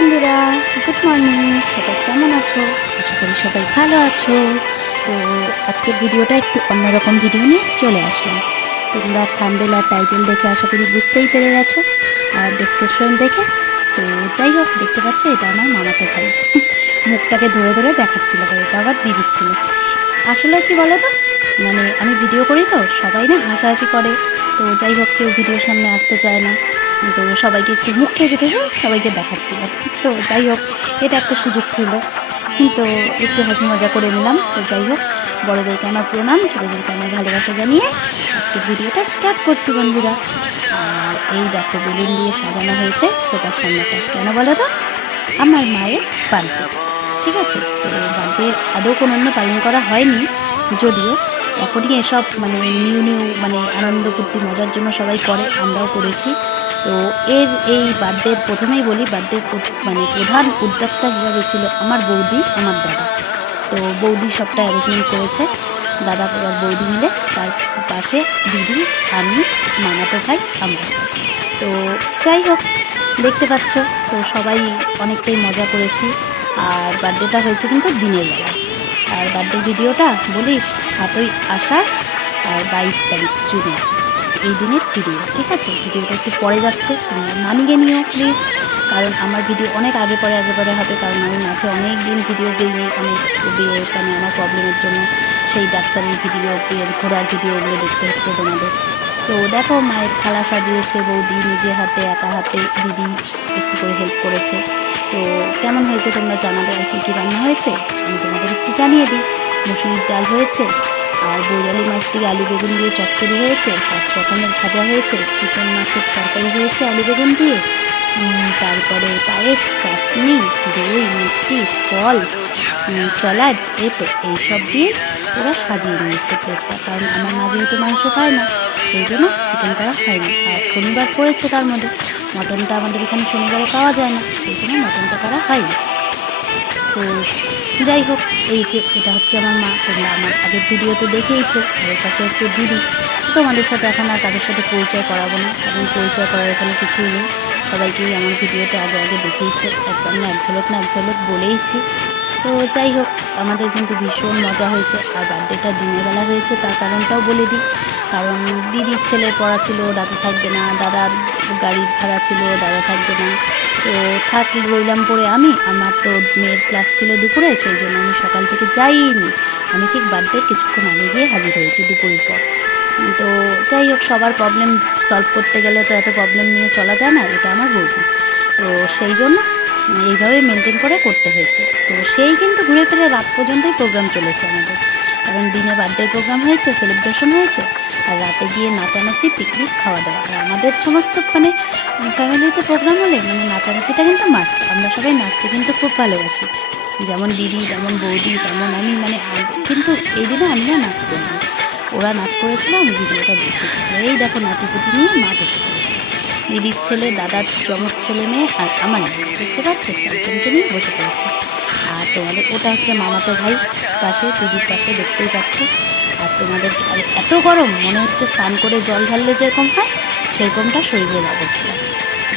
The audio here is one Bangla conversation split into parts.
বন্ধুরা গুড মর্নিং সবাই কেমন আছো? আশা করি সবাই ভালো আছো। তো আজকের ভিডিওটা একটু অন্যরকম ভিডিও নিয়ে চলে আসলাম। তোমরা থাম্বেল আর টাইটেল দেখে আশা করি বুঝতেই পেরে গেছো। আর ডিসক্রিপশন দেখে, তো যাই হোক, দেখতে পাচ্ছ এটা আমার মামাতো ভাই। মুখটাকে ধরে ধরে দেখাচ্ছিল এটা আবার দিদির ছিল আসলে কি বলো তো মানে আমি ভিডিও করি তো, সবাই না হাসাহাসি করে। তো যাই হোক, কেউ ভিডিওর সামনে আসতে চায় না। তো সবাইকে একটু মুখ থেকে থেকে সবাইকে দেখাচ্ছিল তো যাই হোক, এটা একটা সুযোগ ছিল। তো একটু হাসি মজা করে নিলাম। তো যাই হোক, বড়োদেরকে আমার প্রণাম ছোটোদেরকে আমার ভালোবাসা জানিয়ে আজকে ভিডিওটা স্টার্ট করছি বন্ধুরা। আর এই দেখো বেলুন দিয়ে সাজানো হয়েছে সোফার সামনেটা কেন বলো তো? আমার মায়ের বার্থডে, ঠিক আছে? তো বার্থডে আদৌ কোনো অন্য পালন করা হয়নি। যদিও এখনই এসব মানে নিউ নিউ মানে আনন্দ ফুর্তি মজার জন্য সবাই করে, আমরাও করেছি। তো এর এই বার্থডে প্রথমেই বলি বার্থডে মানে প্রধান উদ্যোক্তা হিসাবে ছিল আমার বৌদি, আমার দাদা। তো বৌদি সবটা অ্যারেঞ্জমেন্ট করেছে। দাদা আর বৌদি মিলে তার পাশে দিদি, আমি, মামাতো ভাই, আমরা। তো যাই হোক, দেখতে পাচ্ছ, তো সবাই অনেকটাই মজা করেছি। আর বার্থডেটা হয়েছে কিন্তু দিনের বেলা। আর বার্থডে ভিডিওটা বলিস সাতই আষাঢ় আর বাইশ তারিখ, জুনে। এই দিনের ভিডিও ঠিক আছে? ভিডিওটা একটু পরে যাচ্ছে মানিয়ে নিও প্লিজ কারণ আমার ভিডিও অনেক আগে পরে আগে পরে হবে, কারণ আমি মাঝে অনেক দিন ভিডিও দিইনি অনেক দিয়ে মানে আমার প্রবলেমের জন্য সেই ডাক্তারের ভিডিও ঘোরার ভিডিওগুলো দেখতে হচ্ছে তোমাদের। তো দেখো, মায়ের থালা সাজিয়েছে, বৌদি নিজে হাতে, একা হাতে, দিদি একটু করে হেল্প করেছে। তো কেমন হয়েছে তোমরা জানাবে আর কী কী রান্না হয়েছে? আমি তোমাদের একটু জানিয়ে দিই। মুসুরির ডাল হয়েছে আর বৈরালি মাছ দিয়ে আলু বেগুন দিয়ে চচ্চড়ি হয়েছে, পাঁচ রকমের ভাজা হয়েছে, চিকেন মাছের তরকারি হয়েছে আলু বেগুন দিয়ে। তারপরে পায়েস, চাটনি, দই, মিষ্টি, ফল স্যালাড এই তো এইসব দিয়ে ওরা সাজিয়ে নিয়েছে প্লেটটা কারণ আমার মা যেহেতু মাংস খায় না, সেই জন্য চিকেন করা হয়নি আর শনিবার পড়েছে তার মধ্যে, মটনটা আমাদের এখানে শনিবারে পাওয়া যায় না, সেই জন্য মটনটা করা হয়নি তো যাই হোক এই যে এটা হচ্ছে আমার মা, তোমরা আমার আগের ভিডিওতে দেখেইছো, আর পাশে হচ্ছে দিদি। তোমাদের সাথে এখন আর তাদের সাথে পরিচয় করাবো না, কারণ পরিচয় করার এখানে কিছুই নেই। সবাইকেই আমার ভিডিওতে আগে আগে দেখেইছো একদম না এক ঝলক না এক ঝলক বলেইছি। তো যাই হোক আমাদের কিন্তু ভীষণ মজা হয়েছে, আর বার্থডেটা দিনের বেলা হয়েছে, তার কারণটাও বলে দিই। কারণ দিদির ছেলে পড়া ছিল, দাদা থাকবে না, দাদার গাড়ির ভাড়া ছিল, দাদা থাকবে না। তো থাক, রইলাম পরে আমি। আমার তো মেয়ের ক্লাস ছিল দুপুরে, সেই জন্য আমি সকাল থেকে যাইনি। আমি ঠিক বার্থডে কিছুক্ষণ আগে গিয়ে হাজির হয়েছি দুপুরের পর। তো যাই হোক, সবার প্রবলেম সলভ করতে গেলে তো এত প্রবলেম নিয়ে চলা যায় না, এটা আমার বৌদি। তো সেই জন্য এইভাবে মেনটেন করে করতে হয়েছে। তো সেই কিন্তু ঘুরে ফিরে রাত পর্যন্তই প্রোগ্রাম চলেছে আমাদের। কারণ দিনে বার্থডে প্রোগ্রাম হয়েছে সেলিব্রেশন হয়েছে। আর রাতে গিয়ে নাচানাচি পিকনিক খাওয়া দাওয়া আর আমাদের সমস্ত মানে ফ্যামিলিতে প্রোগ্রাম হলে মানে নাচানাচিটা কিন্তু মাস্ট আমরা সবাই নাচতে কিন্তু খুব ভালোবাসি। যেমন দিদি, যেমন বৌদি, তেমন আমি মানে কিন্তু এই দিনে আমি না নাচ করিনি ওরা নাচ করেছিল, আমি ভিডিওটা দেখেছি। এই দেখো নাতিপুতি নিয়ে মা বসে পড়েছে। দিদির ছেলে, দাদার চমক ছেলে মেয়ে আর আমার দেখতে পাচ্ছ? চারজনকে নিয়ে বসে পড়েছে। আর তোমাদের, ওটা হচ্ছে মামাতো ভাই পাশে, দিদির পাশে দেখতেই পাচ্ছ। আর তোমাদের এত গরম, মনে হচ্ছে স্নান করে জল ঢাললে যেরকম হয়, সেরকমটা শরীরের অবস্থা।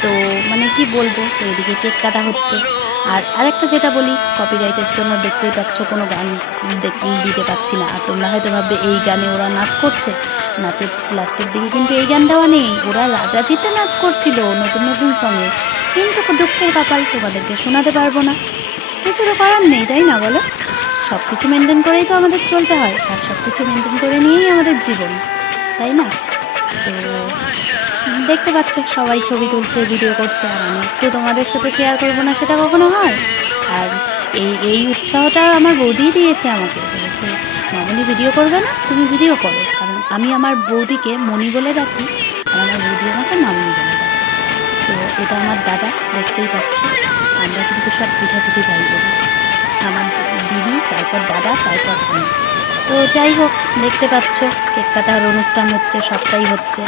তো মানে কি বলব তো এদিকে কেক কাটা হচ্ছে। আর আরেকটা যেটা বলি কপিরাইটের জন্য দেখতেই পাচ্ছ, কোনো গান দিতে পাচ্ছি না। আর তোমরা হয়তো ভাববে, এই গানে ওরা নাচ করছে। নাচের লাস্টের দিকে কিন্তু এই গান দেওয়া নেই। ওরা রাজাজিতে নাচ করছিল নতুন নতুন সঙ্গে কিন্তু দুঃখের কপাল তোমাদেরকে শোনাতে পারব না। কিছু তো করার নেই, তাই না বলো? সব কিছু মেনটেন করেই তো আমাদের চলতে হয়, আর সব কিছু মেনটেন করে নিয়েই আমাদের জীবন, তাই না? তো, দেখতে পাচ্ছ, সবাই ছবি তুলছে ভিডিও করছে, আর আমি একটু তোমাদের সাথে শেয়ার করব না, সেটা কখনো হয়? আর এই এই উৎসাহটা আমার বৌদিই দিয়েছে আমাকে, বলেছে, মামনি ভিডিও করবে না? তুমি ভিডিও করো। কারণ আমি আমার বৌদিকে মণি বলে ডাকি, আর আমার বৌদি আমাকে মামনি বলে ডাকে। তো, এটা আমার দাদা, দেখতেই পাচ্ছ। আমরা কিন্তু সব পিঠাপিঠি ভাই বলি আমার দিদি তারপর দাদা, তারপর আমি। তো যাই হোক, দেখতে পাচ্ছ, কেক কাটার অনুষ্ঠান হচ্ছে, সবটাই হচ্ছে।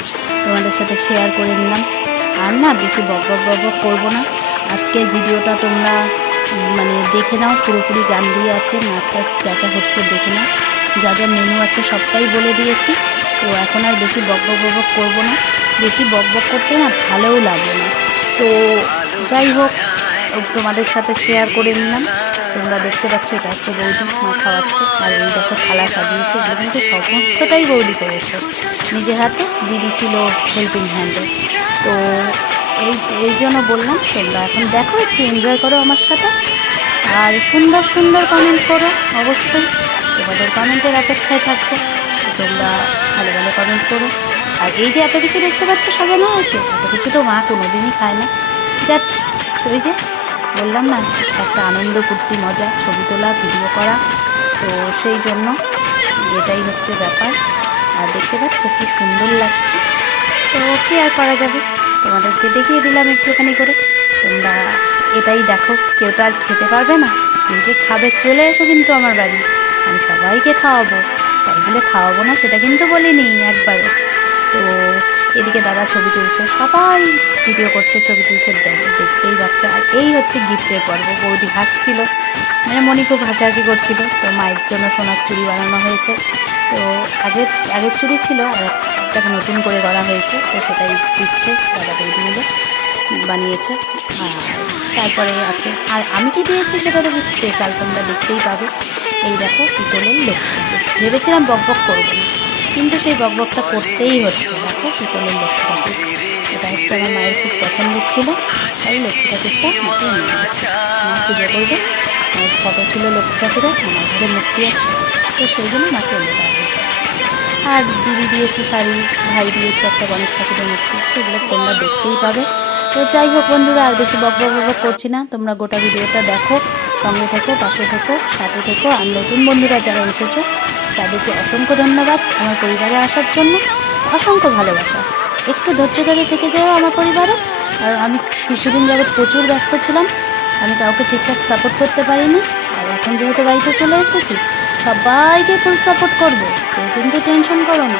তোমাদের সাথে শেয়ার করে নিলাম। আর না, বেশি বক বক বক করব না। আজকের ভিডিওটা তোমরা মানে দেখে নাও, পুরোপুরি গান দিয়ে আছে নাচ টাচ যা যা হচ্ছে দেখে নাও। যা যা মেনু আছে, সবটাই বলে দিয়েছি। তো এখন আর বেশি বক বক করব না। বেশি বক বক করতে না ভালোও লাগবে না। তো যাই হোক, তোমাদের সাথে শেয়ার করে নিলাম। তোমরা দেখতে পাচ্ছ, এটা হচ্ছে বৌদি মা খাওয়াচ্ছে। আর এই দেখো, থালা সাজিয়েছে, এগুলো কিন্তু সমস্তটাই বৌদি করেছে। নিজে হাতে, দিদি ছিল হেল্পিং হ্যান্ডে তো এই এই জন্য বললাম, তোমরা এখন দেখো, একটু এনজয় করো আমার সাথে। আর সুন্দর সুন্দর কমেন্ট করো, অবশ্যই। তোমাদের কমেন্টের অপেক্ষায় থাকব তোমরা ভালো ভালো কমেন্ট করো। আর এই যে এত কিছু দেখতে পাচ্ছ, সাজানো হয়েছে, এত কিছু তো মা কোনোদিনই খায় না। জাস্ট ওই যে বললাম না, একটা আনন্দ ফুর্তি, মজা, ছবি তোলা, ভিডিও করা। তো সেই জন্য এটাই হচ্ছে ব্যাপার। আর দেখতে পাচ্ছ কি সুন্দর লাগছে। তো কি আর করা যাবে? তোমাদেরকে দেখিয়ে দিলাম একটুখানি করে। তোমরা এটাই দেখো, কেউ তো আর খেতে পারবে না। যে যে খাবে, চলে এসো কিন্তু আমার বাড়ি। আমি সবাইকে খাওয়াবো। তাই বলে খাওয়াবো না, সেটা কিন্তু বলিনি একবারও। তো এদিকে দাদা ছবি তুলছে, সবাই ভিডিও করছে, ছবি তুলছে, দেখ- দেখতেই পাচ্ছে। আর এই হচ্ছে গিফটের পর্ব, বৌদি হাসছিল। মানে মনি খুব হাসাহাসি করছিল, তো মায়ের জন্য সোনার চুড়ি বানানো হয়েছে। তো আগের আগের চুড়ি ছিল, আর নতুন করে করা হয়েছে, তো সেটাই দিচ্ছে দাদা বৌদি মিলে, বানিয়েছে। তারপরে আছে, আর আমি কি দিয়েছি সেটা তো স্পেশাল তোমরা দেখতেই পাবে। এই দেখো, পিতলের লক্ষ্মী। ভেবেছিলাম বক বক করব। কিন্তু সেই বক বকটা করতেই হচ্ছে। দেখো পিতলের লক্ষ্মী এটা হচ্ছে আমার মায়ের খুব পছন্দের ছিল। তাই লক্ষ্মী ঠাকুরটা মাকে মা পুজো করবে। মায়ের ফটো ছিল লক্ষ্মী ঠাকুরের আমার ঘরে মূর্তি আছে। তো সেই জন্য মাকে এনে দেওয়া হয়েছে। আর দিদি দিয়েছে শাড়ি, ভাই দিয়েছে একটা গণেশ ঠাকুরের মূর্তি। সেগুলো তোমরা দেখতেই পাবে। তো যাই হোক বন্ধুরা, আর বেশি বক বক করছি না। তোমরা গোটা ভিডিওটা দেখো, সঙ্গে থেকো, পাশে থেকো, সাথে থেকো। আর নতুন বন্ধুরা যারা এসেছ তাদেরকে অসংখ্য ধন্যবাদ আমার পরিবারে আসার জন্য। অসংখ্য ভালোবাসা। একটু ধৈর্য ধরে থেকে যাও আমার পরিবারে। আর আমি কিছুদিন যাবৎ প্রচুর ব্যস্ত ছিলাম। আমি কাউকে ঠিকঠাক সাপোর্ট করতে পারিনি। আর এখন যেহেতু বাড়িতে চলে এসেছি, সবাইকে ফুল সাপোর্ট করব। কেউ কিন্তু টেনশন করো না।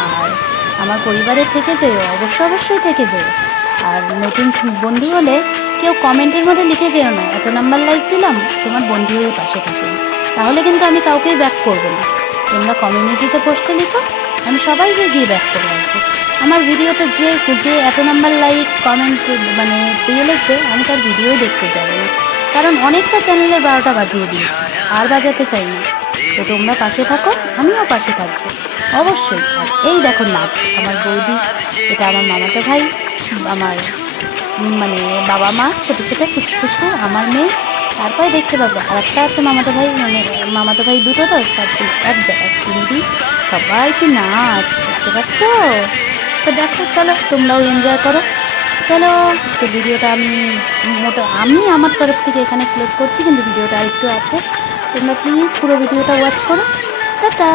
আর আমার পরিবারের থেকে যেও, অবশ্যই অবশ্যই থেকে যেও। আর নতুন বন্ধু হলে কেউ কমেন্টের মধ্যে লিখে যেও না। এত নাম্বার লাইক দিলাম, তোমার বন্ধু হয়ে পাশে থাকলাম। তাহলে কিন্তু আমি কাউকেই ব্যাক করব না। তোমরা কমিউনিটিতে পোস্টে লিখো, আমি সবাইকে গিয়ে ব্যাক করে আসব। আমার ভিডিওতে যে যে এত নাম্বার লাইক কমেন্ট মানে পেয়ে লিখবে, আমি তার ভিডিও দেখতে যাব। না কারণ অনেকটা চ্যানেলের বারোটা বাজিয়ে দিয়েছি, আর বাজাতে চাই না। তো তোমরা পাশে থাকো, আমিও পাশে থাকব। অবশ্যই এই দেখো নাচ, আমার বৌদি, এটা আমার মামাতো ভাই, আমার মানে বাবা মা, ছোটো ছোটো কুচু কুচু আমার মেয়ে তারপরে দেখতে পাবে। আর একটা আছে মামাতো ভাই মানে মামাতো ভাই দুটো তো এক জায়গায় দিদি সবাই কি নাচ দেখতে পাচ্ছ? তো দেখো, চলো, তোমরাও এনজয় করো। চলো, তো ভিডিওটা আমি মোটা, আমি আমার তরফ থেকে এখানে ক্লোজ করছি, কিন্তু ভিডিওটা আরেকটু আছে। তোমরা প্লিজ পুরো ভিডিওটা ওয়াচ করো। টাটা!